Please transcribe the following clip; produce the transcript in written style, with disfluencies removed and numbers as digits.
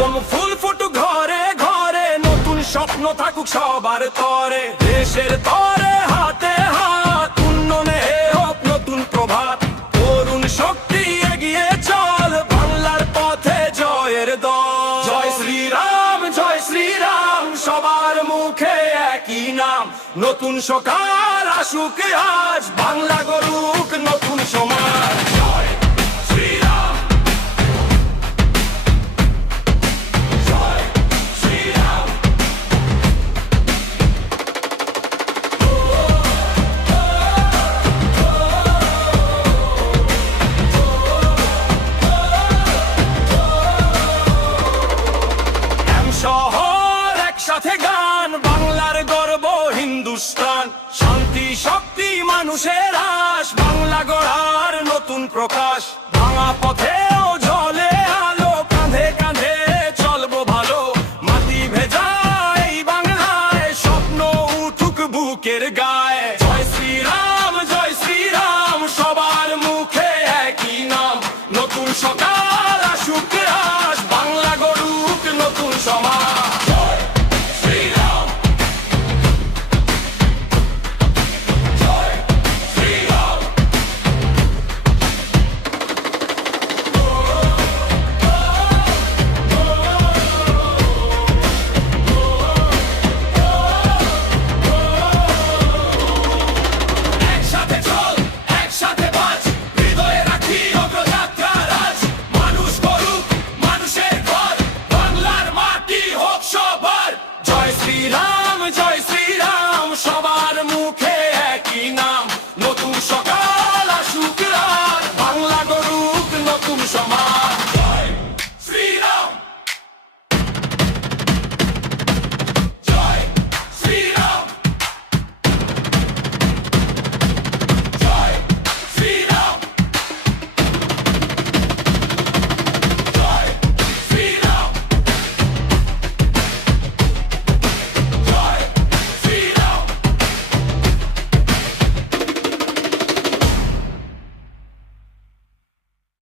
একদম ফুল ফুটুক ঘরে ঘরে, নতুন স্বপ্ন থাকুক সবার তরে, দেশের তরে হাতে হাত, উন্নয়নে হোক নতুন প্রভাত। তরুণ শক্তি এগিয়ে চল, বাংলার পথে জয়ের দল। জয় শ্রীরাম, জয় শ্রীরাম, সবার মুখে একই নাম। নতুন সকাল আসুক আজ, বাংলা গড়ুক নতুন সমাজ। জয় শ্রীরাম, জয় শ্রীরাম। শহর একসাথে গান, বাংলার গর্ব হিন্দুস্তান। শান্তি শক্তি মানুষের আশ, বাংলা গড়ার নতুন প্রকাশ।